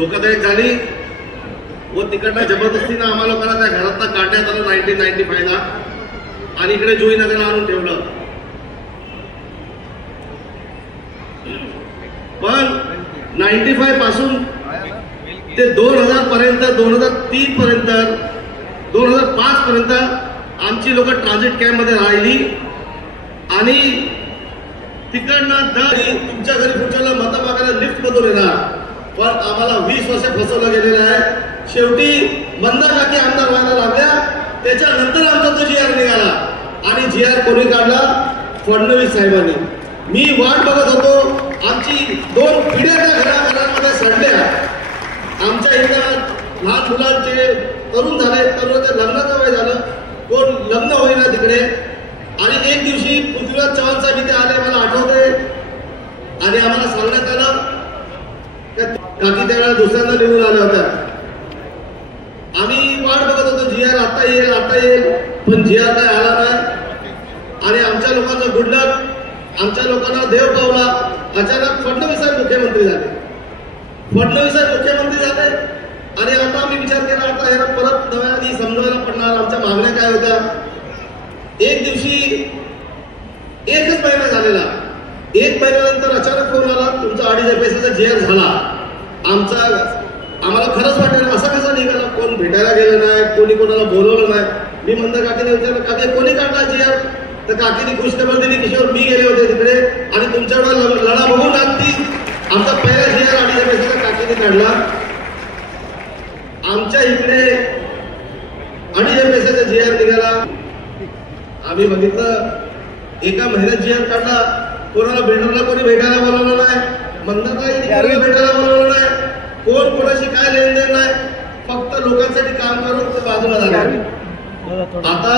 धोकादायक झाली व तिकडनं जबरदस्तीनं आम्हा लोकांना त्या घरातनं काढण्यात आलं 1995 ला आणि इकडे जुईनगरला आणून ठेवलं. पण 95 पासून ते 2000 पर्यंत 2003 पर्यंत 2005 पर्यंत आमची लोक ट्रान्झिट कॅम्प मध्ये राहिली आणि तिकडनं तुमच्या घरी पुढच्याला मतं मागायला लिफ्ट मधून येणार. पण आम्हाला 20 वर्ष फसवलं गेलेलं आहे. शेवटी मंदा काकी आमदार व्हायला लागल्या. त्याच्यानंतर आमचा तो GR निघाला आणि GR कोणी काढला? फडणवीस साहेबांनी. मी वाट बघत होतो. आमची 2 पिढ्या त्या घरामध्ये सडल्या. आमच्या इथं लहान मुलांचे तरुण झाले, तरुणाच्या लग्नाचं वय झालं, कोण लग्न होईना तिकडे. आणि एक दिवशी पृथ्वीराज चव्हाण साहेब इथे आले, मला आठवते, आणि आम्हाला सांगण्यात आलं काकी त्यावेळेला दुसऱ्यांदा निवडून आल्या होत्या. आम्ही वाट बघत होतो GR आता येईल आता येईल, पण GR काय आला नाही. आणि आमच्या लोकांचं गुड लक, आमच्या लोकांना देव पावला. अचानक फडणवीस साहेब मुख्यमंत्री झाले. फडणवीस साहेब मुख्यमंत्री झाले आणि आता आम्ही विचार केला आता ह्याला परत नव्याने समजवायला पडणार. आमच्या मागण्या काय होत्या? एक दिवशी 1च महिना झालेला, 1 महिन्यानंतर अचानक फोन आला, तुमचा 2.5 पैशाचा GR झाला. आम्हाला खरंच वाटेल असं कसं निघाला, कोण भेटायला गेलं नाही, कोणी कोणाला बोलवलं नाही. मी मंदा काकीने विचारलं, काकी कोणी काढला GR? तर काकीने खुशखबर दिली, किशोर मी गेले होते तिकडे आणि तुमच्याकडे लढा बघून ती आमचा पहिला GR 2.5 पैशाचा काकीने काढला. आमच्या इकडे 2.5 पैशाचा GR निघाला. आम्ही बघितलं एका महिन्यात GR काढला. कोणाला बिल्डरला कोणी भेटायला बोलवलं नाही, मंदाताई भेटायला बोलवलं नाही, कोण कोणाशी काय लेनदेन नाही, फक्त लोकांसाठी काम करून ते बाजूला झाले. आता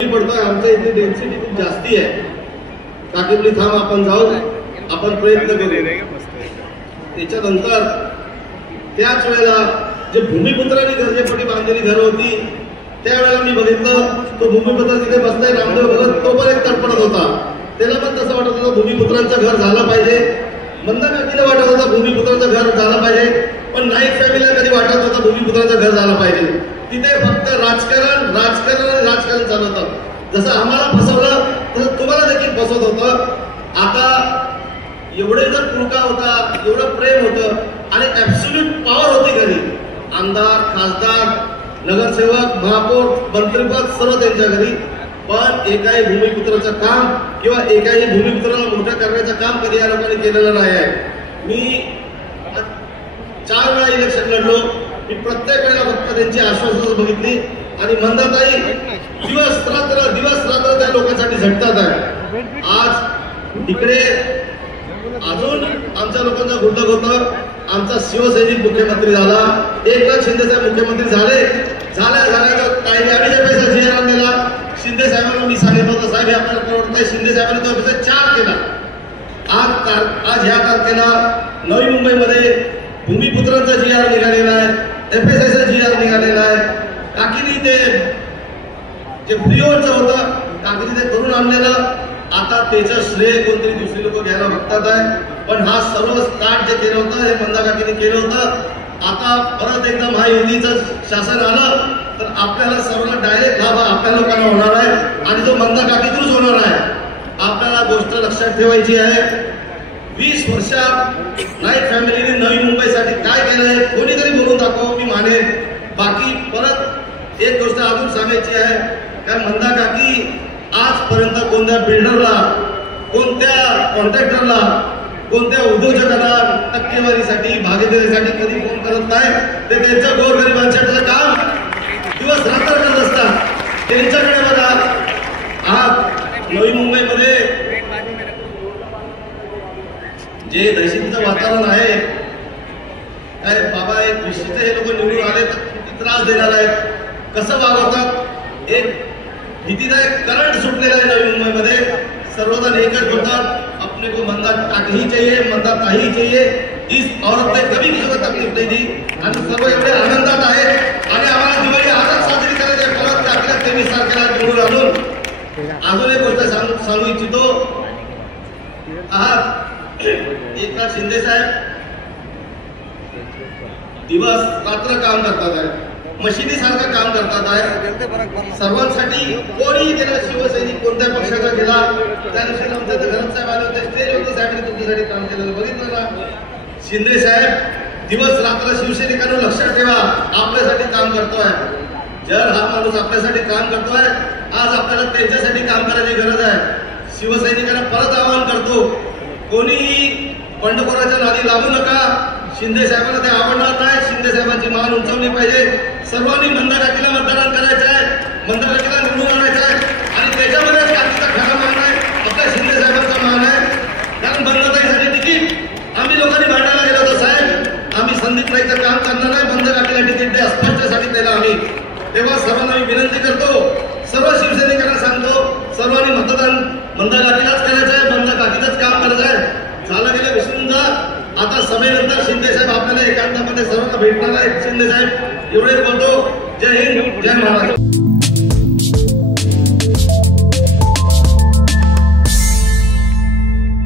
मी पडतोय आमच्या इथे डेन्सिटी खूप जास्ती आहे. काकीपली थांब आपण जाऊ, आपण प्रयत्न करू. त्याच्यानंतर त्याच वेळेला जे भूमिपुत्रांनी गरजेपोटी बांधलेली घरं होती त्यावेळेला मी बघितलं तो भूमिपुत्र तिथे बसलाय रामदेव भगत, तो पण एक तडपडत होता. त्याला पण तसं वाटत होतं भूमिपुत्रांचं घर झालं पाहिजे. मंदा काकीला वाटत होतं भूमिपुत्रांचं घर झालं पाहिजे, पण नाईक फॅमिलीला कधी वाटत होतं भूमिपुत्रांचं घर झालं पाहिजे. तिथे फक्त राजकारण राजकारण आणि राजकारण चालू होतं. जसं आम्हाला फसवलं तसं तुम्हाला देखील फसवत होतं. आता एवढे जर पुळका होता, एवढं प्रेम होतं आणि ऍब्सोल्यूट पॉवर होती घरी. आमदार, खासदार, नगरसेवक, महापौर, मंत्रिपद सर्व त्यांच्या घरी. पण एकाही भूमिपुत्राचं काम किंवा एकाही भूमिपुत्राला मोठं करण्याचं काम कधी या लोकांनी केलेलं नाही आहे. मी 4 वेळा इलेक्शन लढलो. मी प्रत्येक वेळेला फक्त त्यांची आश्वासनं बघितली आणि मंदाताई दिवस रात्र त्या लोकांसाठी झटतात आहे. आज इकडे अजून आमच्या लोकांचा गुंडक होतं. आमचा शिवसैनिक मुख्यमंत्री झाला, एकनाथ शिंदे साहेब मुख्यमंत्री झाले. झाल्या काही 2.5 पैसा GR आणलेला. शिंदे साहेबांना मी सांगितलं होतं, साहेब हे आपल्याला परवडत आहे. शिंदे साहेबांनी तो 4 केला. आज ह्या तारखेला नवी मुंबईमध्ये भूमिपुत्रांचा GR निघालेला आहे, FSIचा GR निघालेला आहे. काकीने ते जे फ्रीओचं होतं काकीने ते करून आणलेलं. आता त्याचं श्रेय कोणतरी दुसरी लोक घ्यायला बघतात आहे. पण हा सर्व स्टार्ट जे केलं होतं हे मंदा काकीने केलं होतं. आता परत एकदा महायुतीचं शासन आलं तर आपल्याला सर्वांना डायरेक्ट लाभ आपल्या लोकांना होणार आहे आणि तो मंदा काकीतूनच होणार आहे. आपल्याला गोष्ट लक्षात ठेवायची आहे. 20 वर्षात नाईक फॅमिलीने नवी मुंबईसाठी काय केलंय कोणीतरी बोलून दाखव, मी मानेन. बाकी परत एक गोष्ट अजून सांगायची आहे, कारण मंदा काकी आजपर्यंत कोणत्या बिल्डरला, कोणत्या कॉन्ट्रॅक्टरला, कोणत्या उद्योजकाला टक्केवारीसाठी, भागीदारीसाठी कधी फोन करत नाही. ते त्यांच्या गोरगरिबांचं काम दिवस रात्र करत असतात. त्यांच्याकडे बघा. आज नवी मुंबईमध्ये जे दहशतीचं वातावरण आहे, काय बाबा एक विशिष्ट हे लोक निवडून आले तर किती त्रास देणार आहेत, कसं वागवतात. एक भीतीदायक करंट सुटलेला आहे नवी मुंबईमध्ये. सर्वजण एकच बोलतात, अपने को मंदा काकी ही चाहिए, मंदा ताई चाहिए. इस औरत ने कभी किसी को तकलीफ नहीं दी आणि सर्व एवढे आनंदात आहेत आणि आम्हाला दिवाळी आजच साजरी करायची आहे. परत काकीला 23 तारखेला निवडून आणून. अजून एक गोष्ट सांगू इच्छितो. आज एकनाथ शिंदे साहेब दिवस रात्र काम करतात आहे, मशिनीसारखं काम करतात आहे सर्वांसाठी. कोणी गेला शिवसैनिक कोणत्या पक्षाचा गेला त्या दिवशी आमच्या घरात साहेब आले होते, स्टेज होतं, साहेबांनी तुमच्यासाठी काम केलं बघितलं ना. शिंदे साहेब दिवस रात्र शिवसैनिकांना लक्षात ठेवा, आपल्यासाठी काम करतोय. जर हा माणूस आपल्यासाठी काम करतोय, आज आपल्याला त्यांच्यासाठी काम करायची गरज आहे. शिवसैनिकांना परत आवाहन करतो, कोणीही बंडखोराच्या नादी लागू नका. शिंदे साहेबांना ते आवडणार नाही. शिंदे साहेबांची मान उंचावली पाहिजे. सर्वांनी मंदाकाकीला मतदान करायचं आहे, मंदाकाकीला निवडून आणायचं आहे आणि त्याच्यामध्ये काकीचा खरा मान आहे, आपल्या शिंदे साहेबांचा मान आहे. कारण बंदताईसाठी तिकीट आम्ही लोकांनी भांडायला गेलो होतो, साहेब आम्ही संदीप राईचं काम करणार नाही, मंदाकाकीला तिकीट द्या, स्पष्टसाठी त्याला आम्ही. तेव्हा सर्वांना मी विनंती करतो, सर्व शिवसैनिकांना सांगतो, सर्वांनी मतदान मंदाकाकीलाच करायचं आहे, मंदाकाकीचंच काम करायचं आहे. झालं गेलं विसरून जा. आता सभेनंतर शिंदे साहेब आपल्याला एकांतामध्ये सर्वांना भेटणार आहेत. शिंदे साहेब एवढेच बोलतो. जय हिंद, जय महाराष्ट्र.